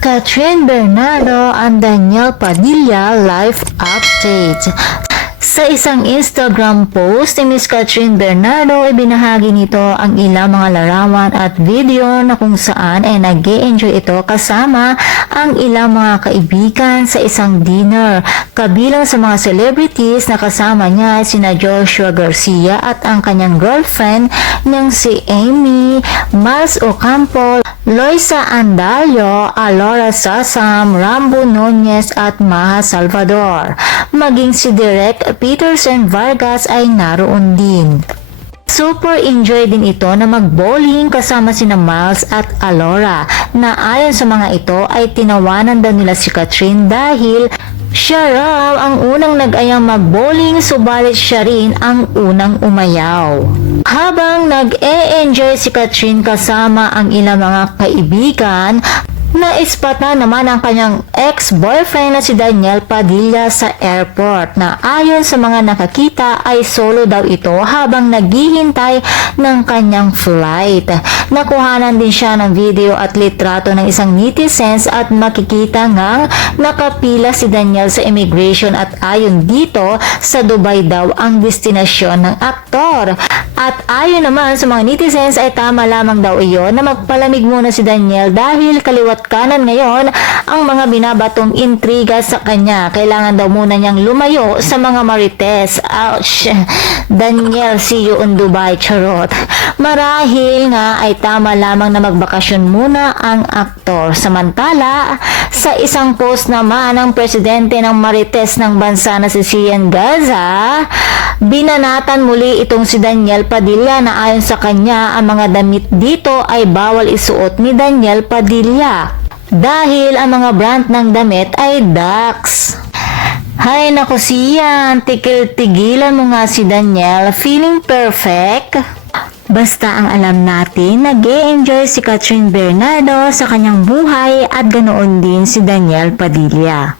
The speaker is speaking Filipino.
Catherine Bernardo and Daniel Padilla Life Update. Sa isang Instagram post ni Miss Catherine Bernardo, ibinahagi nito ang ilang mga larawan at video na kung saan ay nag-e-enjoy ito kasama ang ilang mga kaibigan sa isang dinner. Kabilang sa mga celebrities na kasama niya ay sina Joshua Garcia at ang kanyang girlfriend niyang si Amy, Miles Ocampo, Loisa Andalio, Alora Sasam, Rambo Nunez at Maha Salvador. Maging si Direk Peterson Vargas ay naroon din. Super enjoy din ito na mag-bowling kasama sina Miles at Alora, na ayon sa mga ito ay tinawanan daw nila si Catherine dahil siya raw ang unang nag-ayang mag-bowling, subalit siya rin ang unang umayaw. Habang nag-e-enjoy si Catherine kasama ang ilang mga kaibigan, naispatan naman ang kanyang ex-boyfriend na si Daniel Padilla sa airport, na ayon sa mga nakakita ay solo daw ito habang naghihintay ng kanyang flight. Nakuhanan din siya ng video at litrato ng isang netizens at makikita ngang nakapila si Daniel sa immigration, at ayon dito sa Dubai daw ang destinasyon ng aktor. At ayon naman sa mga netizens ay tama lamang daw iyon na magpalamig muna si Daniel dahil kaliwat kanan ngayon ang mga binabatong intriga sa kanya. Kailangan daw muna niyang lumayo sa mga marites. Ouch! Daniel, see you in Dubai, charot. Marahil nga ay tama lamang na magbakasyon muna ang aktor. Samantala, sa isang post naman ng presidente ng marites ng bansa na si Sian Gaza, binanatan muli itong si Daniel Padilla na ayon sa kanya ang mga damit dito ay bawal isuot ni Daniel Padilla dahil ang mga brand ng damit ay Dax. Hay nako Sian, tigil-tigilan mo nga si Daniel, feeling perfect. Basta ang alam natin, nag-e-enjoy si Catherine Bernardo sa kanyang buhay at ganoon din si Daniel Padilla.